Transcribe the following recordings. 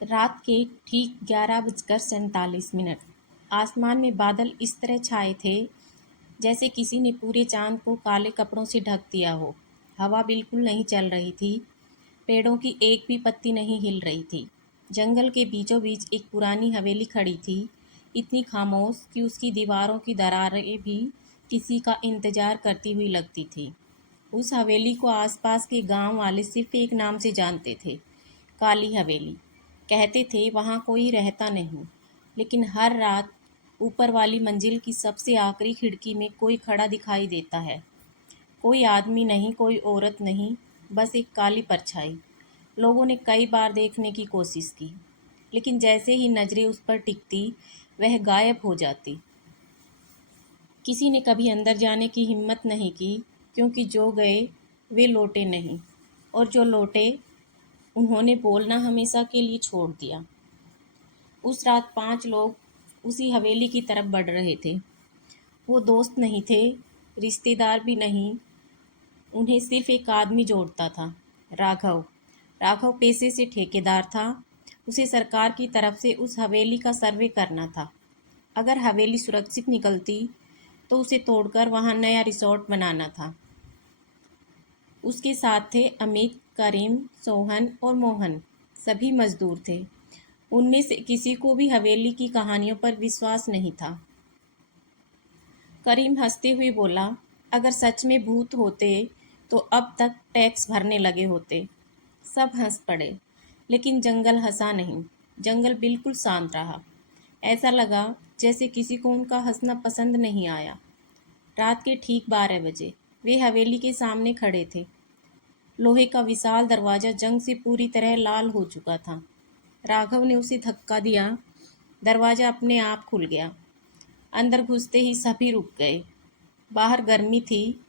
रात के ठीक 11:47 आसमान में बादल इस तरह छाए थे जैसे किसी ने पूरे चांद को काले कपड़ों से ढक दिया हो। हवा बिल्कुल नहीं चल रही थी। पेड़ों की एक भी पत्ती नहीं हिल रही थी। जंगल के बीचों बीच एक पुरानी हवेली खड़ी थी, इतनी खामोश कि उसकी दीवारों की दरारें भी किसी का इंतजार करती हुई लगती थी। उस हवेली को आसपास के गांव वाले सिर्फ एक नाम से जानते थे, काली हवेली। कहते थे वहाँ कोई रहता नहीं, लेकिन हर रात ऊपर वाली मंजिल की सबसे आखिरी खिड़की में कोई खड़ा दिखाई देता है। कोई आदमी नहीं, कोई औरत नहीं, बस एक काली परछाई। लोगों ने कई बार देखने की कोशिश की, लेकिन जैसे ही नजरें उस पर टिकती वह गायब हो जाती। किसी ने कभी अंदर जाने की हिम्मत नहीं की, क्योंकि जो गए वे लौटे नहीं, और जो लौटे उन्होंने बोलना हमेशा के लिए छोड़ दिया। उस रात 5 लोग उसी हवेली की तरफ बढ़ रहे थे। वो दोस्त नहीं थे, रिश्तेदार भी नहीं, उन्हें सिर्फ एक आदमी जोड़ता था, राघव। राघव पेशे से ठेकेदार था। उसे सरकार की तरफ से उस हवेली का सर्वे करना था। अगर हवेली सुरक्षित निकलती तो उसे तोड़कर वहां नया रिसोर्ट बनाना था। उसके साथ थे अमित, करीम, सोहन और मोहन। सभी मजदूर थे। उनमें से किसी को भी हवेली की कहानियों पर विश्वास नहीं था। करीम हंसते हुए बोला, अगर सच में भूत होते तो अब तक टैक्स भरने लगे होते। सब हंस पड़े, लेकिन जंगल हंसा नहीं। जंगल बिल्कुल शांत रहा। ऐसा लगा जैसे किसी को उनका हंसना पसंद नहीं आया। रात के ठीक 12 बजे वे हवेली के सामने खड़े थे। लोहे का विशाल दरवाजा जंग से पूरी तरह लाल हो चुका था। राघव ने उसे धक्का दिया। दरवाजा अपने आप खुल गया। अंदर घुसते ही सभी रुक गए। बाहर गर्मी थी,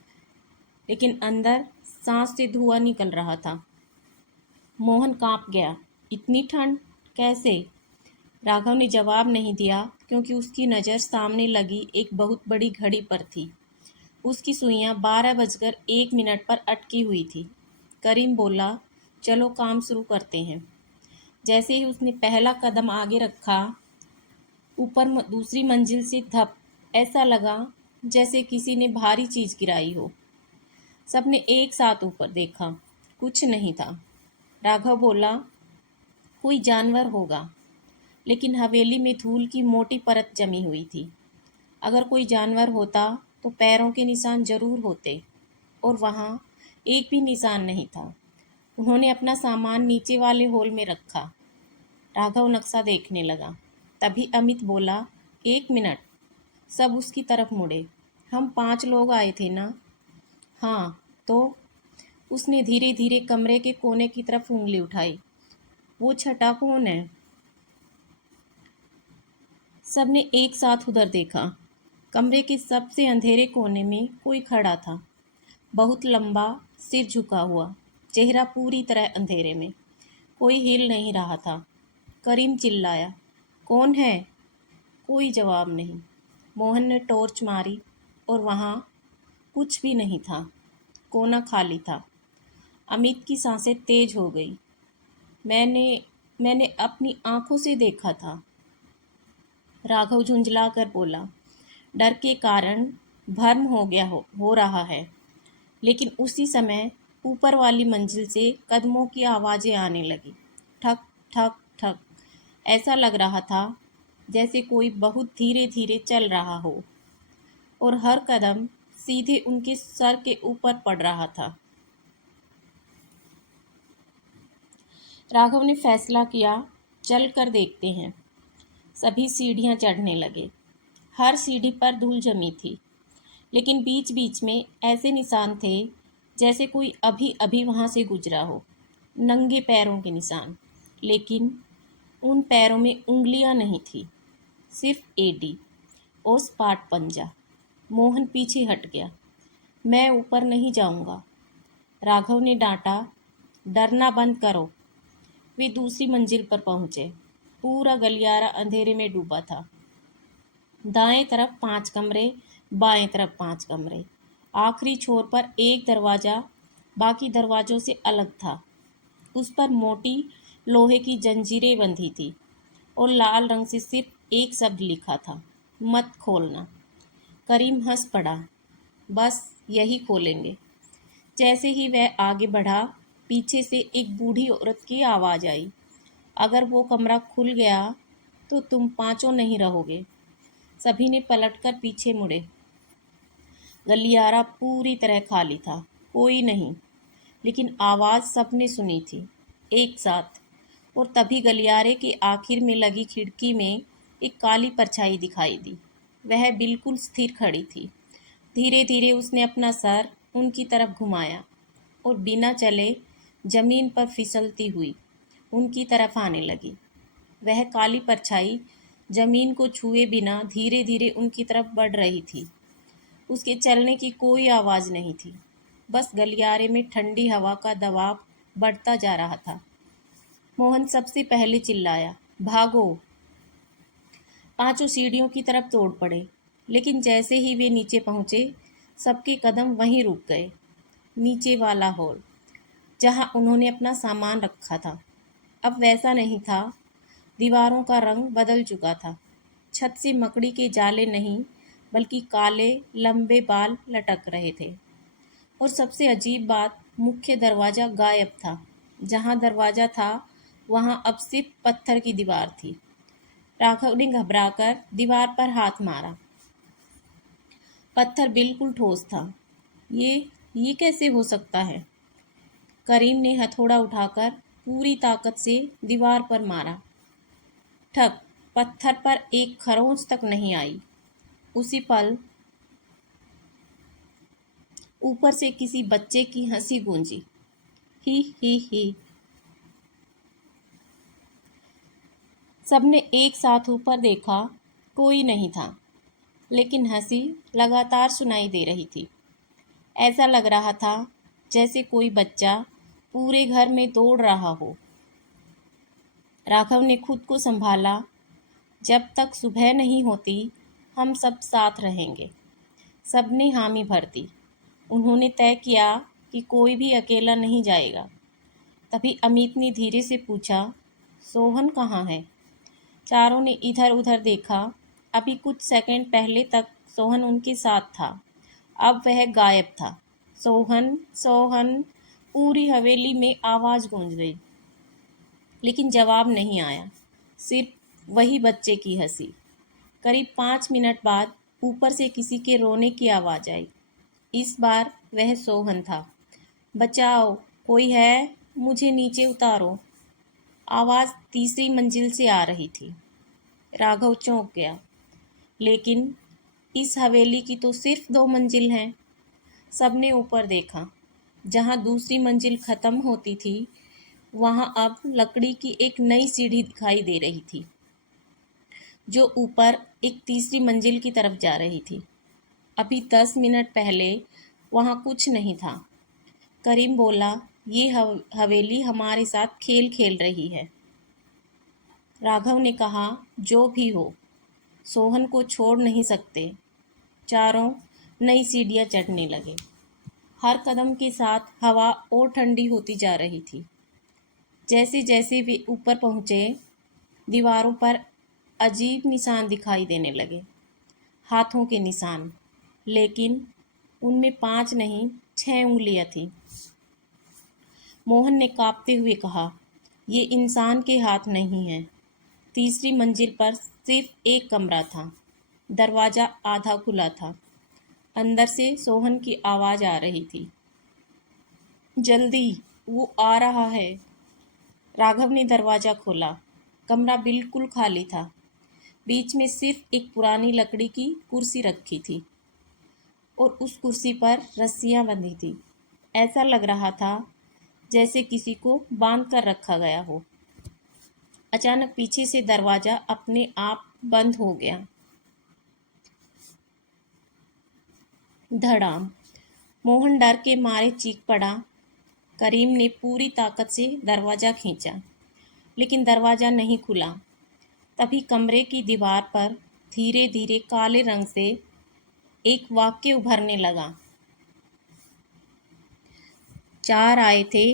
लेकिन अंदर सांस से धुआं निकल रहा था। मोहन कांप गया। इतनी ठंड कैसे? राघव ने जवाब नहीं दिया, क्योंकि उसकी नज़र सामने लगी एक बहुत बड़ी घड़ी पर थी। उसकी सुइयां 12:01 पर अटकी हुई थी। करीम बोला, चलो काम शुरू करते हैं। जैसे ही उसने पहला कदम आगे रखा, ऊपर दूसरी मंजिल से धप, ऐसा लगा जैसे किसी ने भारी चीज गिराई हो। सबने एक साथ ऊपर देखा। कुछ नहीं था। राघव बोला, कोई जानवर होगा, लेकिन हवेली में धूल की मोटी परत जमी हुई थी। अगर कोई जानवर होता तो पैरों के निशान जरूर होते, और वहां एक भी निशान नहीं था। उन्होंने अपना सामान नीचे वाले होल में रखा। राघव नक्शा देखने लगा। तभी अमित बोला, 1 मिनट। सब उसकी तरफ मुड़े। हम 5 लोग आए थे ना? हाँ, तो? उसने धीरे धीरे कमरे के कोने की तरफ उंगली उठाई। वो छठा कौन है? सबने एक साथ उधर देखा। कमरे के सबसे अंधेरे कोने में कोई खड़ा था। बहुत लंबा, सिर झुका हुआ, चेहरा पूरी तरह अंधेरे में। कोई हिल नहीं रहा था। करीम चिल्लाया, कौन है? कोई जवाब नहीं। मोहन ने टॉर्च मारी, और वहाँ कुछ भी नहीं था। कोना खाली था। अमित की सांसें तेज हो गई। मैंने मैंने अपनी आंखों से देखा था। राघव झुंझलाकर बोला, डर के कारण भ्रम हो रहा है। लेकिन उसी समय ऊपर वाली मंजिल से कदमों की आवाज़ें आने लगी। ठक ठक ठक। ऐसा लग रहा था जैसे कोई बहुत धीरे धीरे चल रहा हो, और हर कदम सीधे उनके सर के ऊपर पड़ रहा था। राघव ने फैसला किया, चल कर देखते हैं। सभी सीढ़ियां चढ़ने लगे। हर सीढ़ी पर धूल जमी थी, लेकिन बीच बीच में ऐसे निशान थे जैसे कोई अभी अभी वहां से गुजरा हो। नंगे पैरों के निशान, लेकिन उन पैरों में उंगलियां नहीं थी, सिर्फ एडी, ओस पाट पंजा। मोहन पीछे हट गया। मैं ऊपर नहीं जाऊंगा, राघव ने डांटा। डरना बंद करो। वे दूसरी मंजिल पर पहुंचे। पूरा गलियारा अंधेरे में डूबा था। दाएं तरफ 5 कमरे, बाएं तरफ 5 कमरे। आखिरी छोर पर एक दरवाजा बाकी दरवाजों से अलग था। उस पर मोटी लोहे की जंजीरें बंधी थी और लाल रंग से सिर्फ एक शब्द लिखा था, मत खोलना। करीम हंस पड़ा। बस यही खोलेंगे। जैसे ही वह आगे बढ़ा, पीछे से एक बूढ़ी औरत की आवाज़ आई, अगर वो कमरा खुल गया तो तुम पांचों नहीं रहोगे। सभी ने पलटकर पीछे मुड़े। गलियारा पूरी तरह खाली था, कोई नहीं। लेकिन आवाज़ सबने सुनी थी, एक साथ। और तभी गलियारे के आखिर में लगी खिड़की में एक काली परछाई दिखाई दी। वह बिल्कुल स्थिर खड़ी थी। धीरे धीरे उसने अपना सर उनकी तरफ घुमाया और बिना चले जमीन पर फिसलती हुई उनकी तरफ आने लगी। वह काली परछाई जमीन को छुए बिना धीरे धीरे उनकी तरफ बढ़ रही थी। उसके चलने की कोई आवाज़ नहीं थी, बस गलियारे में ठंडी हवा का दबाव बढ़ता जा रहा था। मोहन सबसे पहले चिल्लाया, भागो! पांचों सीढ़ियों की तरफ दौड़ पड़े, लेकिन जैसे ही वे नीचे पहुंचे, सबके कदम वहीं रुक गए। नीचे वाला हॉल, जहां उन्होंने अपना सामान रखा था, अब वैसा नहीं था। दीवारों का रंग बदल चुका था। छत से मकड़ी के जाले नहीं, बल्कि काले लंबे बाल लटक रहे थे। और सबसे अजीब बात, मुख्य दरवाज़ा गायब था। जहाँ दरवाज़ा था, वहाँ अब सिर्फ पत्थर की दीवार थी। राघव ने घबराकर दीवार पर हाथ मारा। पत्थर बिल्कुल ठोस था। ये कैसे हो सकता है? करीम ने हथौड़ा उठाकर पूरी ताकत से दीवार पर मारा। ठक! पत्थर पर एक खरोंच तक नहीं आई। उसी पल ऊपर से किसी बच्चे की हंसी गूंजी, ही ही ही। सबने एक साथ ऊपर देखा, कोई नहीं था, लेकिन हंसी लगातार सुनाई दे रही थी। ऐसा लग रहा था जैसे कोई बच्चा पूरे घर में दौड़ रहा हो। राघव ने खुद को संभाला, जब तक सुबह नहीं होती हम सब साथ रहेंगे। सबने हामी भर दी। उन्होंने तय किया कि कोई भी अकेला नहीं जाएगा। तभी अमित ने धीरे से पूछा, सोहन कहाँ है? चारों ने इधर उधर देखा। अभी कुछ सेकंड पहले तक सोहन उनके साथ था, अब वह गायब था। सोहन, सोहन, पूरी हवेली में आवाज़ गूंज गई, लेकिन जवाब नहीं आया, सिर्फ वही बच्चे की हंसी। करीब 5 मिनट बाद ऊपर से किसी के रोने की आवाज़ आई। इस बार वह सोहन था। बचाओ, कोई है, मुझे नीचे उतारो। आवाज़ तीसरी मंजिल से आ रही थी। राघव चौंक गया। लेकिन इस हवेली की तो सिर्फ 2 मंजिल हैं। सबने ऊपर देखा। जहाँ दूसरी मंजिल खत्म होती थी, वहाँ अब लकड़ी की एक नई सीढ़ी दिखाई दे रही थी, जो ऊपर एक तीसरी मंजिल की तरफ जा रही थी। अभी 10 मिनट पहले वहाँ कुछ नहीं था। करीम बोला, ये हवेली हमारे साथ खेल खेल रही है। राघव ने कहा, जो भी हो, सोहन को छोड़ नहीं सकते। चारों नई सीढ़ियाँ चढ़ने लगे। हर कदम के साथ हवा और ठंडी होती जा रही थी। जैसे जैसे वे ऊपर पहुँचे, दीवारों पर अजीब निशान दिखाई देने लगे, हाथों के निशान। लेकिन उनमें 5 नहीं, 6 उंगलियां थीं। मोहन ने कांपते हुए कहा, ये इंसान के हाथ नहीं हैं। तीसरी मंजिल पर सिर्फ एक कमरा था। दरवाज़ा आधा खुला था। अंदर से सोहन की आवाज़ आ रही थी, जल्दी, वो आ रहा है। राघव ने दरवाज़ा खोला। कमरा बिल्कुल खाली था। बीच में सिर्फ एक पुरानी लकड़ी की कुर्सी रखी थी और उस कुर्सी पर रस्सियां बंधी थी। ऐसा लग रहा था जैसे किसी को बांध कर रखा गया हो। अचानक पीछे से दरवाज़ा अपने आप बंद हो गया। धड़ाम! मोहन डर के मारे चीख पड़ा। करीम ने पूरी ताकत से दरवाज़ा खींचा, लेकिन दरवाज़ा नहीं खुला। तभी कमरे की दीवार पर धीरे धीरे काले रंग से एक वाक्य उभरने लगा। 4 आए थे।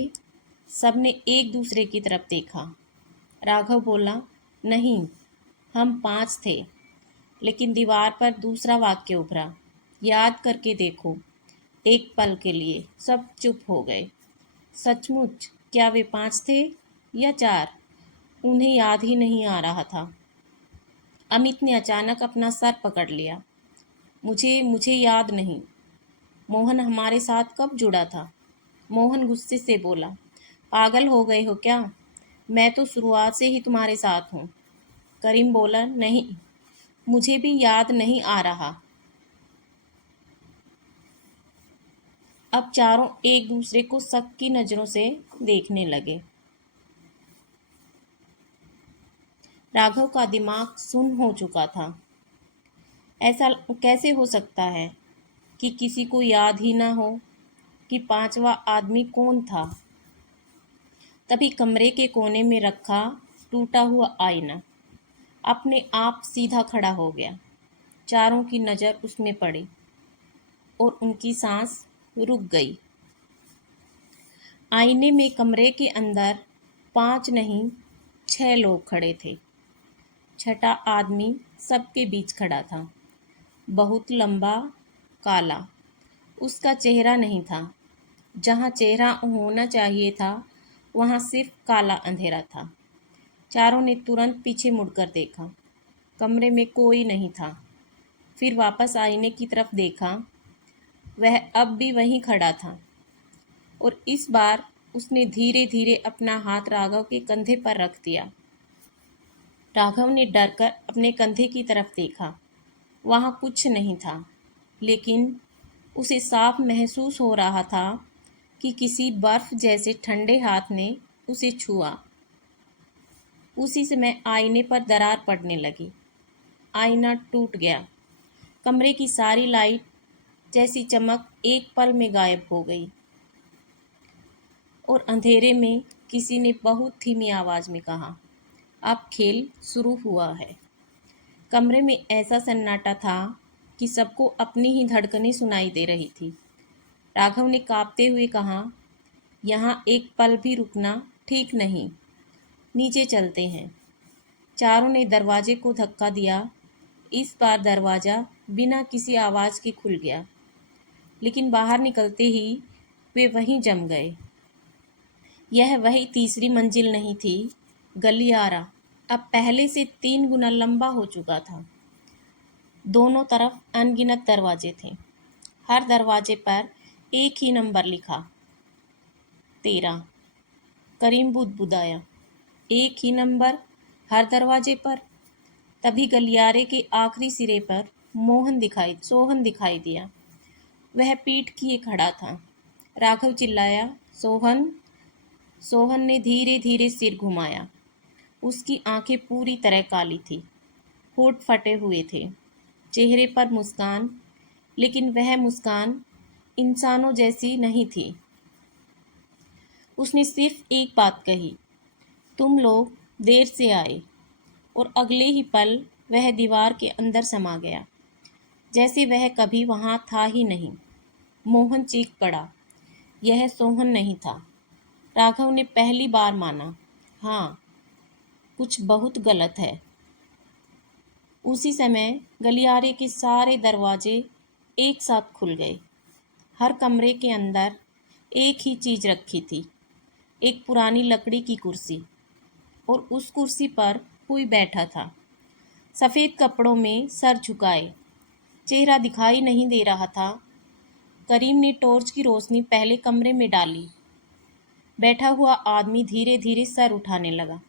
सबने एक दूसरे की तरफ देखा। राघव बोला, नहीं, हम 5 थे। लेकिन दीवार पर दूसरा वाक्य उभरा, याद करके देखो। एक पल के लिए सब चुप हो गए। सचमुच क्या वे 5 थे या 4? उन्हें याद ही नहीं आ रहा था। अमित ने अचानक अपना सर पकड़ लिया। मुझे मुझे याद नहीं। मोहन हमारे साथ कब जुड़ा था? मोहन गुस्से से बोला, पागल हो गए हो क्या? मैं तो शुरुआत से ही तुम्हारे साथ हूँ। करीम बोला, नहीं, मुझे भी याद नहीं आ रहा। अब चारों एक दूसरे को शक की नजरों से देखने लगे। राघव का दिमाग सुन्न हो चुका था। ऐसा कैसे हो सकता है कि किसी को याद ही ना हो कि पांचवा आदमी कौन था? तभी कमरे के कोने में रखा टूटा हुआ आईना अपने आप सीधा खड़ा हो गया। चारों की नज़र उसमें पड़ी और उनकी सांस रुक गई। आईने में कमरे के अंदर 5 नहीं 6 लोग खड़े थे। छठा आदमी सबके बीच खड़ा था। बहुत लंबा, काला। उसका चेहरा नहीं था। जहाँ चेहरा होना चाहिए था वहाँ सिर्फ काला अंधेरा था। चारों ने तुरंत पीछे मुड़कर देखा। कमरे में कोई नहीं था। फिर वापस आईने की तरफ देखा। वह अब भी वहीं खड़ा था और इस बार उसने धीरे धीरे अपना हाथ राघव के कंधे पर रख दिया। राघव ने डरकर अपने कंधे की तरफ देखा। वहाँ कुछ नहीं था, लेकिन उसे साफ महसूस हो रहा था कि किसी बर्फ जैसे ठंडे हाथ ने उसे छुआ। उसी समय आईने पर दरार पड़ने लगी। आईना टूट गया। कमरे की सारी लाइट जैसी चमक एक पल में गायब हो गई और अंधेरे में किसी ने बहुत धीमी आवाज में कहा, अब खेल शुरू हुआ है। कमरे में ऐसा सन्नाटा था कि सबको अपनी ही धड़कनें सुनाई दे रही थी। राघव ने कांपते हुए कहा, यहाँ एक पल भी रुकना ठीक नहीं, नीचे चलते हैं। चारों ने दरवाजे को धक्का दिया। इस बार दरवाज़ा बिना किसी आवाज़ के खुल गया, लेकिन बाहर निकलते ही वे वहीं जम गए। यह वही तीसरी मंजिल नहीं थी। गलियारा अब पहले से 3 गुना लंबा हो चुका था। दोनों तरफ अनगिनत दरवाजे थे। हर दरवाजे पर एक ही नंबर लिखा, 13। करीम बुदबुदाया, एक ही नंबर हर दरवाजे पर। तभी गलियारे के आखिरी सिरे पर सोहन दिखाई दिया। वह पीठ किए खड़ा था। राघव चिल्लाया, सोहन। सोहन ने धीरे धीरे सिर घुमाया। उसकी आंखें पूरी तरह काली थी, होठ फटे हुए थे, चेहरे पर मुस्कान, लेकिन वह मुस्कान इंसानों जैसी नहीं थी। उसने सिर्फ एक बात कही, तुम लोग देर से आए। और अगले ही पल वह दीवार के अंदर समा गया, जैसे वह कभी वहाँ था ही नहीं। मोहन चीख पड़ा, यह सोहन नहीं था। राघव ने पहली बार माना, हाँ, कुछ बहुत गलत है। उसी समय गलियारे के सारे दरवाजे एक साथ खुल गए। हर कमरे के अंदर एक ही चीज़ रखी थी, एक पुरानी लकड़ी की कुर्सी, और उस कुर्सी पर कोई बैठा था, सफ़ेद कपड़ों में सर झुकाए। चेहरा दिखाई नहीं दे रहा था। करीम ने टॉर्च की रोशनी पहले कमरे में डाली। बैठा हुआ आदमी धीरे धीरे सर उठाने लगा।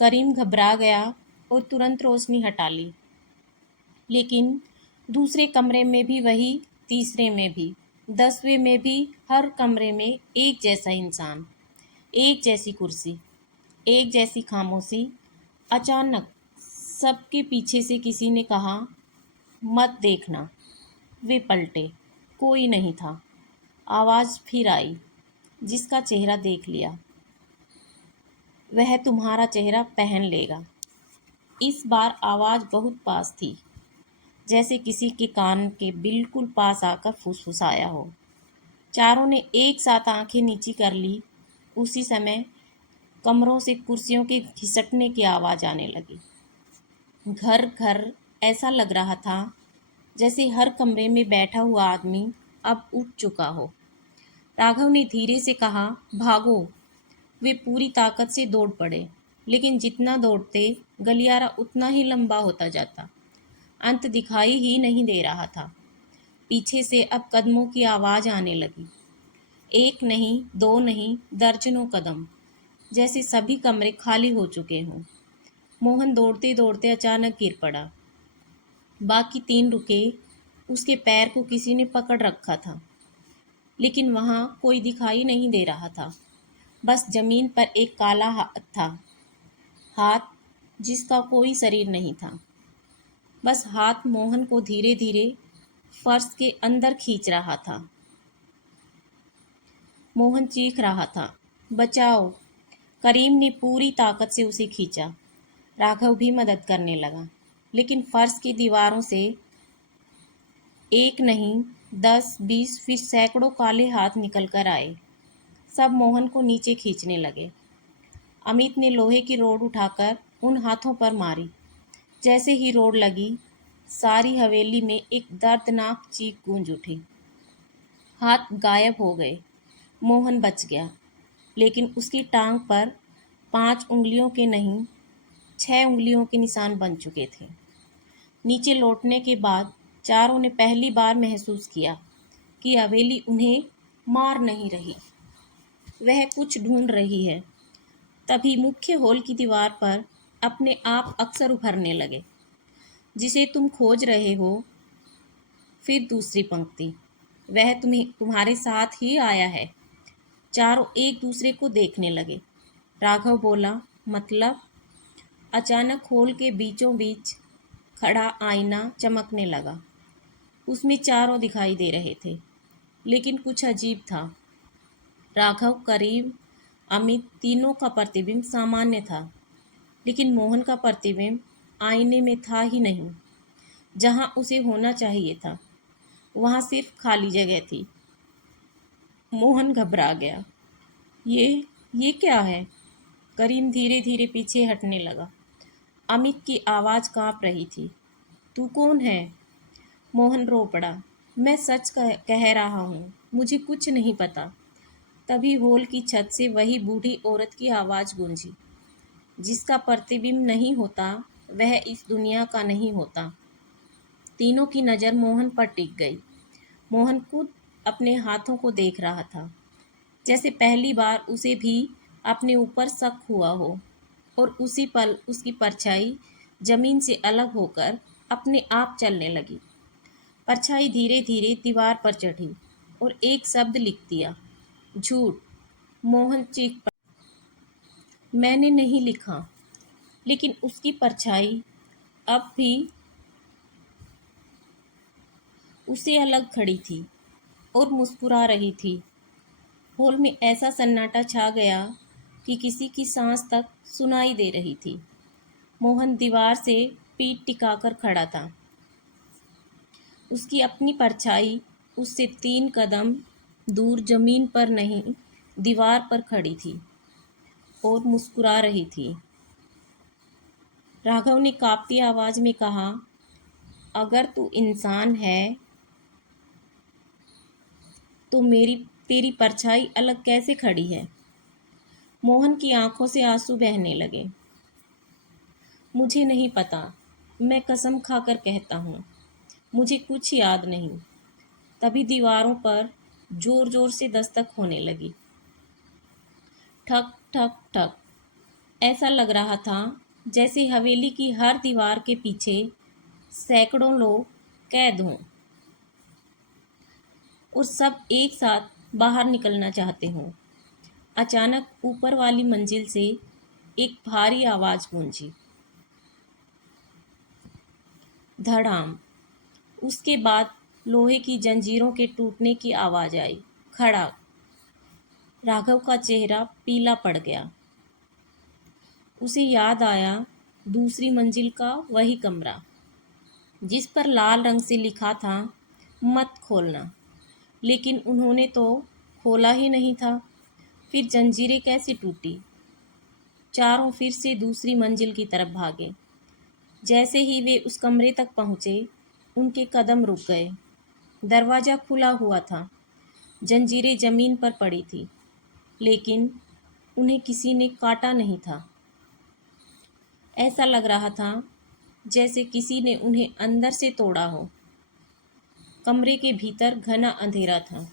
करीम घबरा गया और तुरंत रोशनी हटा ली। लेकिन दूसरे कमरे में भी वही, तीसरे में भी, 10वें में भी, हर कमरे में एक जैसा इंसान, एक जैसी कुर्सी, एक जैसी खामोशी। अचानक सबके पीछे से किसी ने कहा, मत देखना। वे पलटे। कोई नहीं था। आवाज़ फिर आई, जिसका चेहरा देख लिया वह तुम्हारा चेहरा पहन लेगा। इस बार आवाज़ बहुत पास थी, जैसे किसी के कान के बिल्कुल पास आकर फुसफुसाया हो। चारों ने एक साथ आंखें नीची कर ली। उसी समय कमरों से कुर्सियों के घिसटने की आवाज़ आने लगी। घर घर ऐसा लग रहा था जैसे हर कमरे में बैठा हुआ आदमी अब उठ चुका हो। राघव ने धीरे से कहा, भागो। वे पूरी ताकत से दौड़ पड़े, लेकिन जितना दौड़ते गलियारा उतना ही लंबा होता जाता। अंत दिखाई ही नहीं दे रहा था। पीछे से अब कदमों की आवाज़ आने लगी। एक नहीं, दो नहीं, दर्जनों कदम, जैसे सभी कमरे खाली हो चुके हों। मोहन दौड़ते दौड़ते अचानक गिर पड़ा। बाकी तीन रुके। उसके पैर को किसी ने पकड़ रखा था, लेकिन वहां कोई दिखाई नहीं दे रहा था। बस जमीन पर एक काला हाथ था, हाथ जिसका कोई शरीर नहीं था। बस हाथ मोहन को धीरे धीरे फर्श के अंदर खींच रहा था। मोहन चीख रहा था, बचाओ। करीम ने पूरी ताकत से उसे खींचा। राघव भी मदद करने लगा, लेकिन फर्श की दीवारों से एक नहीं, 10, 20, फिर सैकड़ों काले हाथ निकल कर आए। सब मोहन को नीचे खींचने लगे। अमित ने लोहे की रोड उठाकर उन हाथों पर मारी। जैसे ही रोड लगी, सारी हवेली में एक दर्दनाक चीख गूंज उठी। हाथ गायब हो गए। मोहन बच गया, लेकिन उसकी टांग पर 5 उंगलियों के नहीं, 6 उंगलियों के निशान बन चुके थे। नीचे लौटने के बाद चारों ने पहली बार महसूस किया कि हवेली उन्हें मार नहीं रही, वह कुछ ढूंढ रही है। तभी मुख्य हॉल की दीवार पर अपने आप अक्षर उभरने लगे, जिसे तुम खोज रहे हो। फिर दूसरी पंक्ति, वह तुम्हारे साथ ही आया है। चारों एक दूसरे को देखने लगे। राघव बोला, मतलब? अचानक हॉल के बीचों बीच खड़ा आईना चमकने लगा। उसमें चारों दिखाई दे रहे थे, लेकिन कुछ अजीब था। राघव, करीम, अमित, तीनों का प्रतिबिंब सामान्य था, लेकिन मोहन का प्रतिबिंब आईने में था ही नहीं। जहां उसे होना चाहिए था, वहां सिर्फ खाली जगह थी। मोहन घबरा गया। ये क्या है? करीम धीरे धीरे पीछे हटने लगा। अमित की आवाज़ कांप रही थी, तू कौन है? मोहन रो पड़ा, मैं सच कह रहा हूँ, मुझे कुछ नहीं पता। तभी हॉल की छत से वही बूढ़ी औरत की आवाज़ गूंजी, जिसका प्रतिबिंब नहीं होता वह इस दुनिया का नहीं होता। तीनों की नज़र मोहन पर टिक गई। मोहन खुद अपने हाथों को देख रहा था, जैसे पहली बार उसे भी अपने ऊपर शक हुआ हो। और उसी पल उसकी परछाई जमीन से अलग होकर अपने आप चलने लगी। परछाई धीरे धीरे दीवार पर चढ़ी और एक शब्द लिख दिया, झूठ। मोहन चीख पड़ा, मैंने नहीं लिखा। लेकिन उसकी परछाई अब भी उससे अलग खड़ी थी और मुस्कुरा रही थी। हॉल में ऐसा सन्नाटा छा गया कि किसी की सांस तक सुनाई दे रही थी। मोहन दीवार से पीठ टिकाकर खड़ा था। उसकी अपनी परछाई उससे 3 कदम दूर जमीन पर नहीं, दीवार पर खड़ी थी और मुस्कुरा रही थी। राघव ने कांपती आवाज में कहा, अगर तू इंसान है तो तेरी परछाई अलग कैसे खड़ी है? मोहन की आंखों से आंसू बहने लगे। मुझे नहीं पता, मैं कसम खाकर कहता हूँ, मुझे कुछ याद नहीं। तभी दीवारों पर जोर जोर से दस्तक होने लगी। ठक ठक ठक। ऐसा लग रहा था जैसे हवेली की हर दीवार के पीछे सैकड़ों लोग कैद हों और सब एक साथ बाहर निकलना चाहते हों। अचानक ऊपर वाली मंजिल से एक भारी आवाज गूंजी, धड़ाम। उसके बाद लोहे की जंजीरों के टूटने की आवाज आई, खड़ा। राघव का चेहरा पीला पड़ गया। उसे याद आया दूसरी मंजिल का वही कमरा, जिस पर लाल रंग से लिखा था, मत खोलना। लेकिन उन्होंने तो खोला ही नहीं था। फिर जंजीरें कैसे टूटी? चारों फिर से दूसरी मंजिल की तरफ भागे। जैसे ही वे उस कमरे तक पहुंचे, उनके कदम रुक गए। दरवाज़ा खुला हुआ था, जंजीरें जमीन पर पड़ी थी, लेकिन उन्हें किसी ने काटा नहीं था। ऐसा लग रहा था जैसे किसी ने उन्हें अंदर से तोड़ा हो। कमरे के भीतर घना अंधेरा था।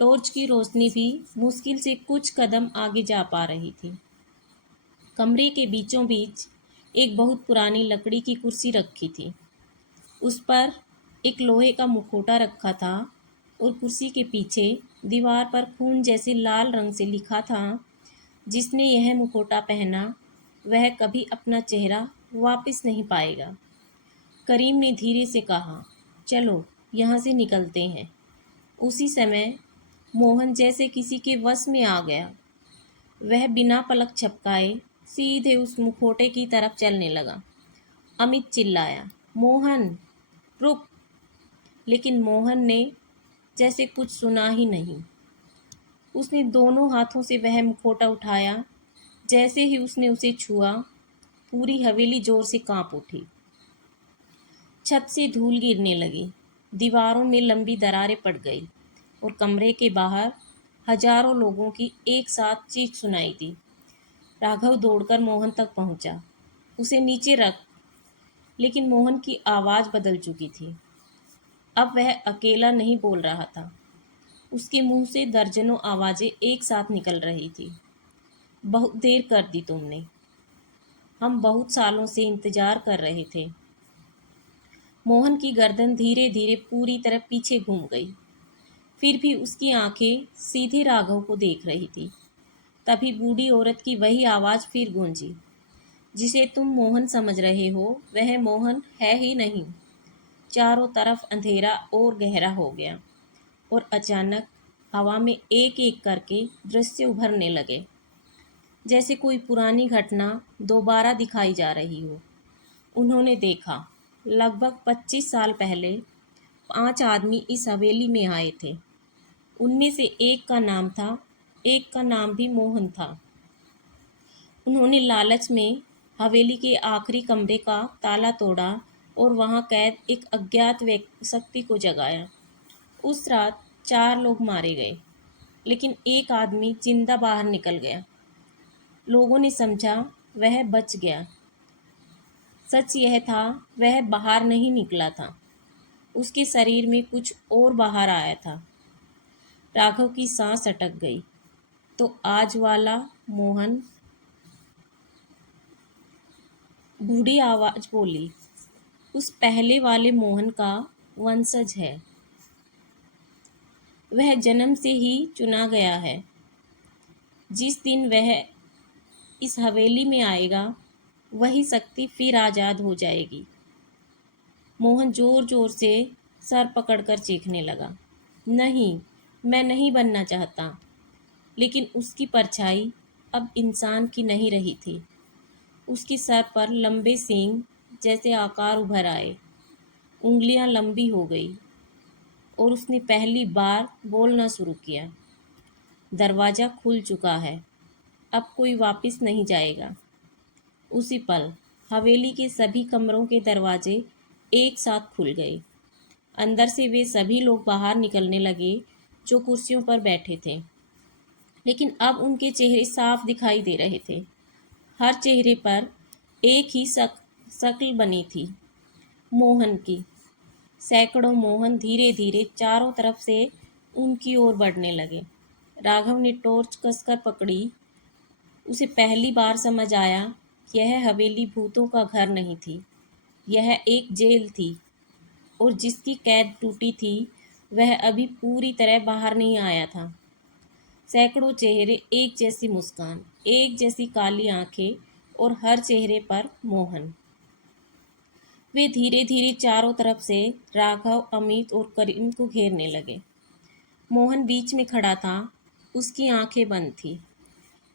टॉर्च की रोशनी भी मुश्किल से कुछ कदम आगे जा पा रही थी। कमरे के बीचों बीच एक बहुत पुरानी लकड़ी की कुर्सी रखी थी। उस पर एक लोहे का मुखौटा रखा था और कुर्सी के पीछे दीवार पर खून जैसे लाल रंग से लिखा था, जिसने यह मुखौटा पहना वह कभी अपना चेहरा वापस नहीं पाएगा। करीम ने धीरे से कहा, चलो यहाँ से निकलते हैं। उसी समय मोहन जैसे किसी के वश में आ गया। वह बिना पलक झपकाए सीधे उस मुखौटे की तरफ चलने लगा। अमित चिल्लाया, मोहन रुक! लेकिन मोहन ने जैसे कुछ सुना ही नहीं। उसने दोनों हाथों से वह मुखौटा उठाया। जैसे ही उसने उसे छुआ, पूरी हवेली जोर से कांप उठी। छत से धूल गिरने लगी, दीवारों में लंबी दरारें पड़ गई और कमरे के बाहर हजारों लोगों की एक साथ चीख सुनाई दी। राघव दौड़कर मोहन तक पहुंचा। उसे नीचे रख। लेकिन मोहन की आवाज़ बदल चुकी थी। अब वह अकेला नहीं बोल रहा था। उसके मुंह से दर्जनों आवाज़ें एक साथ निकल रही थी। बहुत देर कर दी तुमने। हम बहुत सालों से इंतजार कर रहे थे। मोहन की गर्दन धीरे धीरे पूरी तरह पीछे घूम गई। फिर भी उसकी आंखें सीधे राघव को देख रही थी। तभी बूढ़ी औरत की वही आवाज़ फिर गूंजी, जिसे तुम मोहन समझ रहे हो वह मोहन है ही नहीं। चारों तरफ अंधेरा और गहरा हो गया और अचानक हवा में एक एक करके दृश्य उभरने लगे, जैसे कोई पुरानी घटना दोबारा दिखाई जा रही हो। उन्होंने देखा, लगभग 25 साल पहले 5 आदमी इस हवेली में आए थे। उनमें से एक का नाम था, एक का नाम भी मोहन था। उन्होंने लालच में हवेली के आखिरी कमरे का ताला तोड़ा और वहां कैद एक अज्ञात शक्ति को जगाया। उस रात 4 लोग मारे गए, लेकिन एक आदमी जिंदा बाहर निकल गया। लोगों ने समझा वह बच गया। सच यह था, वह बाहर नहीं निकला था। उसके शरीर में कुछ और बाहर आया था। राघव की सांस अटक गई। तो आज वाला मोहन, बूढ़ी आवाज बोली, उस पहले वाले मोहन का वंशज है। वह जन्म से ही चुना गया है। जिस दिन वह इस हवेली में आएगा, वही शक्ति फिर आज़ाद हो जाएगी। मोहन जोर जोर से सर पकड़कर चीखने लगा, नहीं, मैं नहीं बनना चाहता। लेकिन उसकी परछाई अब इंसान की नहीं रही थी। उसकी सर पर लंबे सींग जैसे आकार उभर आए, उंगलियां लंबी हो गई और उसने पहली बार बोलना शुरू किया। दरवाज़ा खुल चुका है, अब कोई वापस नहीं जाएगा। उसी पल हवेली के सभी कमरों के दरवाजे एक साथ खुल गए। अंदर से वे सभी लोग बाहर निकलने लगे जो कुर्सियों पर बैठे थे, लेकिन अब उनके चेहरे साफ दिखाई दे रहे थे। हर चेहरे पर एक ही शक्ल बनी थी, मोहन की। सैकड़ों मोहन धीरे धीरे चारों तरफ से उनकी ओर बढ़ने लगे। राघव ने टॉर्च कसकर पकड़ी। उसे पहली बार समझ आया कि यह हवेली भूतों का घर नहीं थी, यह एक जेल थी, और जिसकी कैद टूटी थी वह अभी पूरी तरह बाहर नहीं आया था। सैकड़ों चेहरे, एक जैसी मुस्कान, एक जैसी काली आंखें और हर चेहरे पर मोहन। वे धीरे धीरे चारों तरफ से राघव, अमित और करीम को घेरने लगे। मोहन बीच में खड़ा था। उसकी आंखें बंद थी।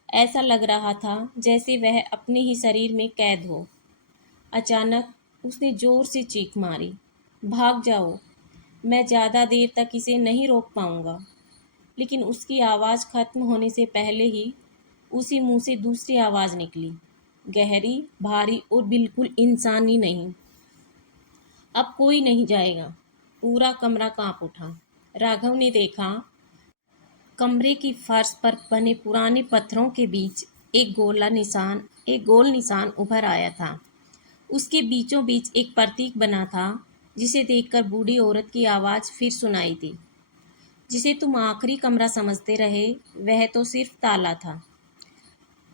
ऐसा लग रहा था जैसे वह अपने ही शरीर में कैद हो। अचानक उसने जोर से चीख मारी, भाग जाओ, मैं ज़्यादा देर तक इसे नहीं रोक पाऊंगा। लेकिन उसकी आवाज़ खत्म होने से पहले ही उसी मुंह से दूसरी आवाज़ निकली, गहरी, भारी और बिल्कुल इंसानी नहीं। अब कोई नहीं जाएगा। पूरा कमरा कांप उठा। राघव ने देखा, कमरे की फर्श पर बने पुराने पत्थरों के बीच एक गोल निशान उभर आया था। उसके बीचों बीच एक प्रतीक बना था, जिसे देखकर बूढ़ी औरत की आवाज़ फिर सुनाई दी। जिसे तुम आखिरी कमरा समझते रहे, वह तो सिर्फ ताला था।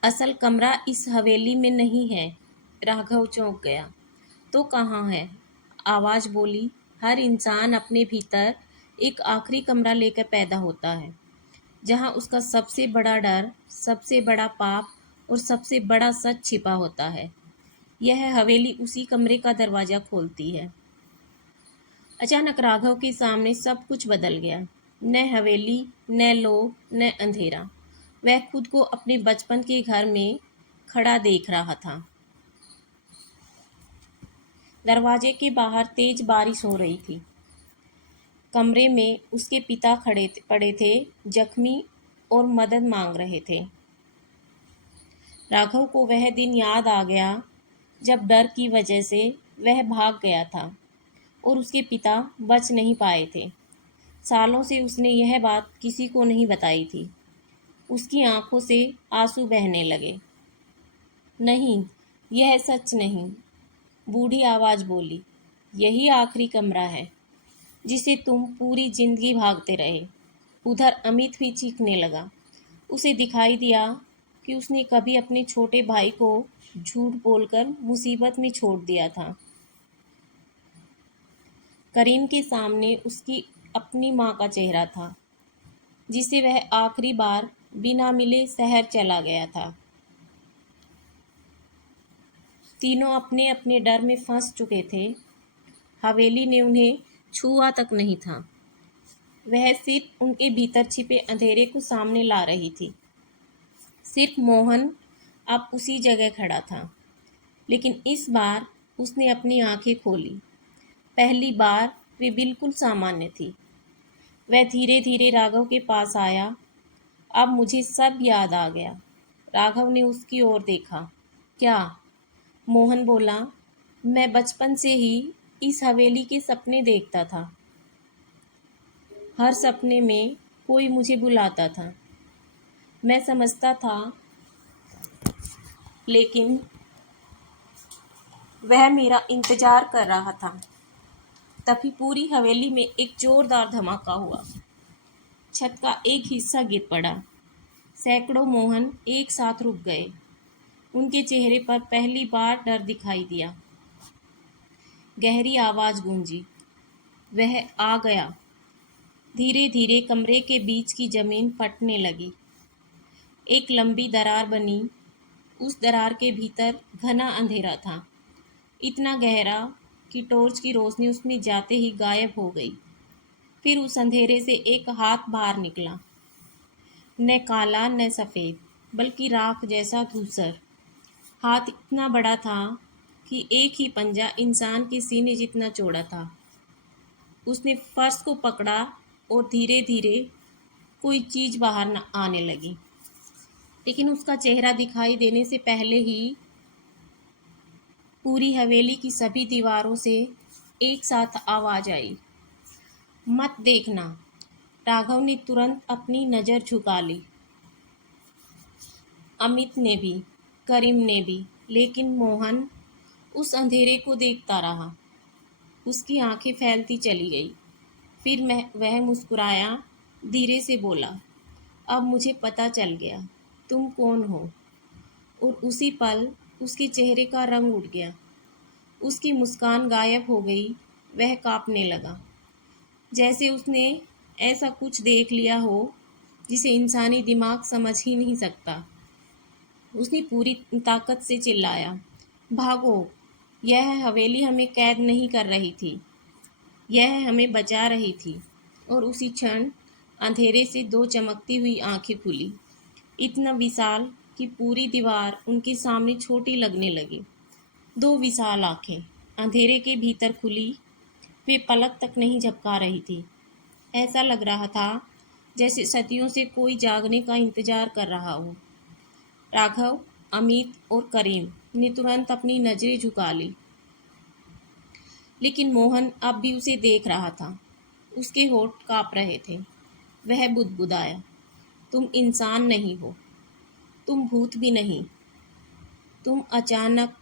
असल कमरा इस हवेली में नहीं है। राघव चौंक गया। तो कहाँ है? आवाज़ बोली, हर इंसान अपने भीतर एक आखिरी कमरा लेकर पैदा होता है, जहाँ उसका सबसे बड़ा डर, सबसे बड़ा पाप और सबसे बड़ा सच छिपा होता है। यह हवेली उसी कमरे का दरवाज़ा खोलती है। अचानक राघव के सामने सब कुछ बदल गया। न हवेली, न लोग, न अंधेरा। वह खुद को अपने बचपन के घर में खड़ा देख रहा था। दरवाजे के बाहर तेज बारिश हो रही थी। कमरे में उसके पिता पड़े थे, जख्मी और मदद मांग रहे थे। राघव को वह दिन याद आ गया जब डर की वजह से वह भाग गया था और उसके पिता बच नहीं पाए थे। सालों से उसने यह बात किसी को नहीं बताई थी। उसकी आंखों से आंसू बहने लगे। नहीं, यह सच नहीं, बूढ़ी आवाज़ बोली। यही आखिरी कमरा है जिसे तुम पूरी जिंदगी भागते रहे। उधर अमित भी चीखने लगा। उसे दिखाई दिया कि उसने कभी अपने छोटे भाई को झूठ बोलकर मुसीबत में छोड़ दिया था। करीम के सामने उसकी अपनी माँ का चेहरा था, जिसे वह आखिरी बार बिना मिले शहर चला गया था। तीनों अपने अपने डर में फंस चुके थे। हवेली ने उन्हें छुआ तक नहीं था। वह सिर्फ उनके भीतर छिपे अंधेरे को सामने ला रही थी। सिर्फ मोहन अब उसी जगह खड़ा था, लेकिन इस बार उसने अपनी आंखें खोली। पहली बार वे बिल्कुल सामान्य थी। वह धीरे धीरे राघव के पास आया। अब मुझे सब याद आ गया। राघव ने उसकी ओर देखा। क्या? मोहन बोला, मैं बचपन से ही इस हवेली के सपने देखता था। हर सपने में कोई मुझे बुलाता था। मैं समझता था, लेकिन वह मेरा इंतजार कर रहा था। तभी पूरी हवेली में एक जोरदार धमाका हुआ। छत का एक हिस्सा गिर पड़ा। सैकड़ों मोहन एक साथ रुक गए। उनके चेहरे पर पहली बार डर दिखाई दिया। गहरी आवाज़ गूंजी, वह आ गया। धीरे धीरे कमरे के बीच की जमीन फटने लगी। एक लंबी दरार बनी। उस दरार के भीतर घना अंधेरा था, इतना गहरा कि टॉर्च की रोशनी उसमें जाते ही गायब हो गई। फिर उस अंधेरे से एक हाथ बाहर निकला। न काला न सफ़ेद, बल्कि राख जैसा धूसर। हाथ इतना बड़ा था कि एक ही पंजा इंसान के सीने जितना चौड़ा था। उसने फर्श को पकड़ा और धीरे धीरे कोई चीज़ बाहर न आने लगी। लेकिन उसका चेहरा दिखाई देने से पहले ही पूरी हवेली की सभी दीवारों से एक साथ आवाज़ आई, मत देखना। राघव ने तुरंत अपनी नज़र झुका ली। अमित ने भी, करीम ने भी, लेकिन मोहन उस अंधेरे को देखता रहा। उसकी आंखें फैलती चली गई। फिर वह मुस्कुराया, धीरे से बोला, अब मुझे पता चल गया तुम कौन हो। और उसी पल उसके चेहरे का रंग उड़ गया। उसकी मुस्कान गायब हो गई। वह कांपने लगा, जैसे उसने ऐसा कुछ देख लिया हो जिसे इंसानी दिमाग समझ ही नहीं सकता। उसने पूरी ताकत से चिल्लाया, भागो! यह हवेली हमें कैद नहीं कर रही थी, यह हमें बचा रही थी। और उसी क्षण अंधेरे से दो चमकती हुई आंखें खुली, इतना विशाल कि पूरी दीवार उनके सामने छोटी लगने लगी। दो विशाल आंखें अंधेरे के भीतर खुली। वे पलक तक नहीं झपका रही थी। ऐसा लग रहा था जैसे सदियों से कोई जागने का इंतजार कर रहा हो। राघव, अमित और करीम ने तुरंत अपनी नजरें झुका ली, लेकिन मोहन अब भी उसे देख रहा था। उसके होंठ कांप रहे थे। वह बुदबुदाया, तुम इंसान नहीं हो, तुम भूत भी नहीं, तुम। अचानक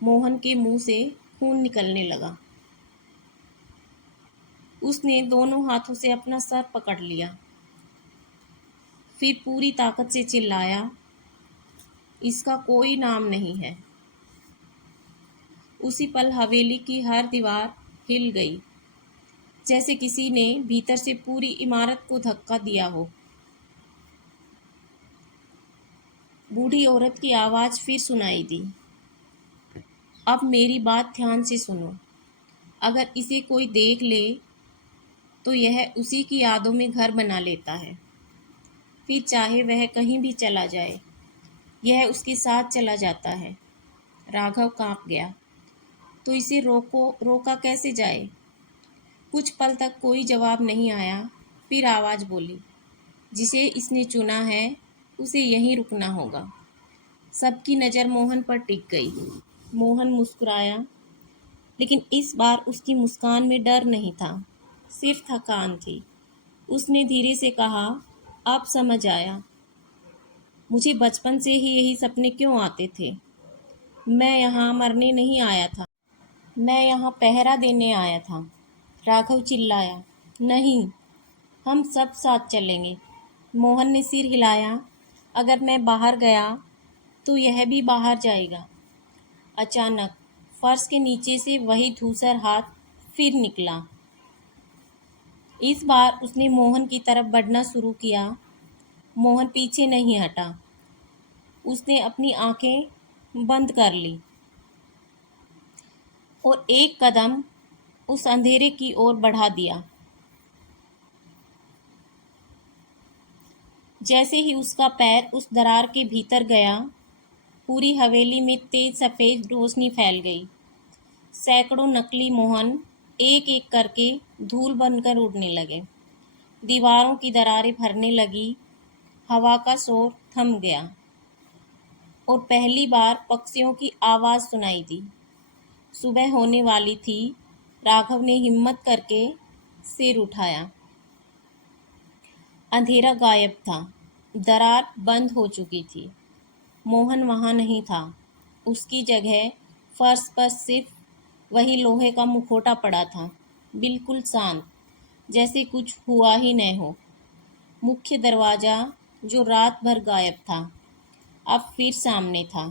मोहन के मुंह से खून निकलने लगा। उसने दोनों हाथों से अपना सर पकड़ लिया, फिर पूरी ताकत से चिल्लाया, इसका कोई नाम नहीं है। उसी पल हवेली की हर दीवार हिल गई, जैसे किसी ने भीतर से पूरी इमारत को धक्का दिया हो। बूढ़ी औरत की आवाज़ फिर सुनाई दी, अब मेरी बात ध्यान से सुनो। अगर इसे कोई देख ले तो यह उसी की यादों में घर बना लेता है। फिर चाहे वह कहीं भी चला जाए, यह उसके साथ चला जाता है। राघव कांप गया। तो इसे रोका कैसे जाए? कुछ पल तक कोई जवाब नहीं आया। फिर आवाज़ बोली, जिसे इसने चुना है उसे यहीं रुकना होगा। सबकी नज़र मोहन पर टिक गई। मोहन मुस्कुराया, लेकिन इस बार उसकी मुस्कान में डर नहीं था, सिर्फ थकान थी। उसने धीरे से कहा, अब समझ आया मुझे बचपन से ही यही सपने क्यों आते थे। मैं यहाँ मरने नहीं आया था, मैं यहाँ पहरा देने आया था। राघव चिल्लाया, नहीं, हम सब साथ चलेंगे। मोहन ने सिर हिलाया, अगर मैं बाहर गया तो यह भी बाहर जाएगा। अचानक फर्श के नीचे से वही धूसर हाथ फिर निकला। इस बार उसने मोहन की तरफ बढ़ना शुरू किया। मोहन पीछे नहीं हटा। उसने अपनी आंखें बंद कर ली और एक कदम उस अंधेरे की ओर बढ़ा दिया। जैसे ही उसका पैर उस दरार के भीतर गया, पूरी हवेली में तेज सफ़ेद रोशनी फैल गई। सैकड़ों नकली मोहन एक एक करके धूल बनकर उड़ने लगे। दीवारों की दरारें भरने लगी। हवा का शोर थम गया और पहली बार पक्षियों की आवाज़ सुनाई दी। सुबह होने वाली थी। राघव ने हिम्मत करके सिर उठाया। अंधेरा गायब था। दरार बंद हो चुकी थी। मोहन वहाँ नहीं था। उसकी जगह फर्श पर सिर्फ वही लोहे का मुखौटा पड़ा था, बिल्कुल शांत, जैसे कुछ हुआ ही न हो। मुख्य दरवाज़ा, जो रात भर गायब था, अब फिर सामने था।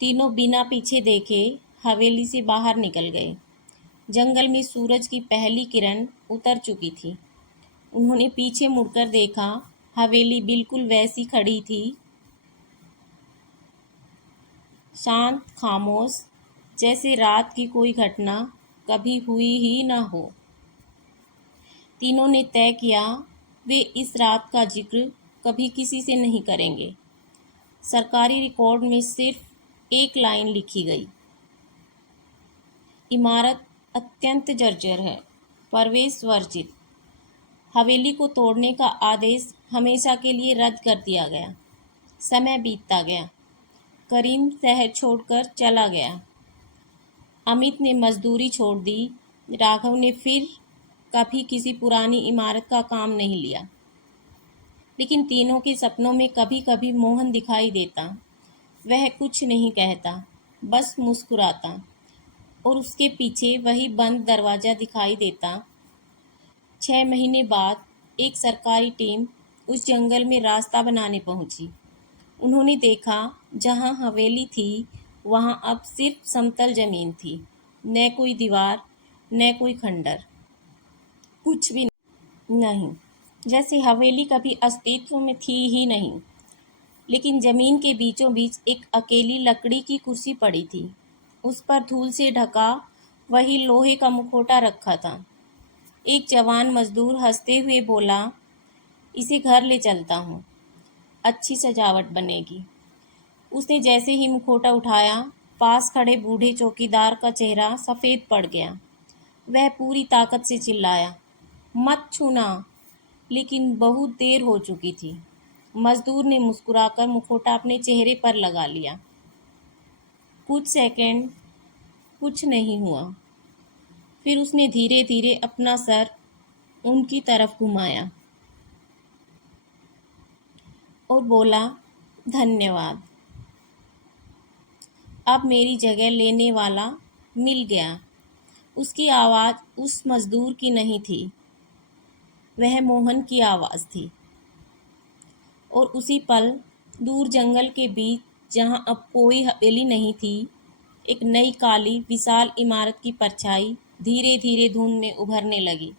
तीनों बिना पीछे देखे हवेली से बाहर निकल गए। जंगल में सूरज की पहली किरण उतर चुकी थी। उन्होंने पीछे मुड़कर देखा। हवेली बिल्कुल वैसी खड़ी थी, शांत, खामोश, जैसे रात की कोई घटना कभी हुई ही न हो। तीनों ने तय किया, वे इस रात का जिक्र कभी किसी से नहीं करेंगे। सरकारी रिकॉर्ड में सिर्फ एक लाइन लिखी गई, इमारत अत्यंत जर्जर है, प्रवेश वर्जित। हवेली को तोड़ने का आदेश हमेशा के लिए रद्द कर दिया गया। समय बीतता गया। करीम शहर छोड़कर चला गया। अमित ने मजदूरी छोड़ दी। राघव ने फिर कभी किसी पुरानी इमारत का काम नहीं लिया। लेकिन तीनों के सपनों में कभी कभी मोहन दिखाई देता। वह कुछ नहीं कहता, बस मुस्कुराता, और उसके पीछे वही बंद दरवाज़ा दिखाई देता। 6 महीने बाद एक सरकारी टीम उस जंगल में रास्ता बनाने पहुंची। उन्होंने देखा, जहां हवेली थी वहां अब सिर्फ समतल जमीन थी। न कोई दीवार, न कोई खंडर, कुछ भी नहीं। जैसे हवेली कभी अस्तित्व में थी ही नहीं। लेकिन जमीन के बीचों बीच एक अकेली लकड़ी की कुर्सी पड़ी थी। उस पर धूल से ढका वही लोहे का मुखौटा रखा था। एक जवान मजदूर हंसते हुए बोला, इसे घर ले चलता हूँ, अच्छी सजावट बनेगी। उसने जैसे ही मुखौटा उठाया, पास खड़े बूढ़े चौकीदार का चेहरा सफ़ेद पड़ गया। वह पूरी ताकत से चिल्लाया, मत छूना, लेकिन बहुत देर हो चुकी थी। मजदूर ने मुस्कुराकर मुखौटा अपने चेहरे पर लगा लिया। कुछ सेकंड कुछ नहीं हुआ। फिर उसने धीरे धीरे अपना सर उनकी तरफ घुमाया और बोला, धन्यवाद। अब मेरी जगह लेने वाला मिल गया। उसकी आवाज़ उस मजदूर की नहीं थी, वह मोहन की आवाज़ थी। और उसी पल दूर जंगल के बीच, जहाँ अब कोई हवेली नहीं थी, एक नई काली विशाल इमारत की परछाई धीरे धीरे धुंध में उभरने लगी।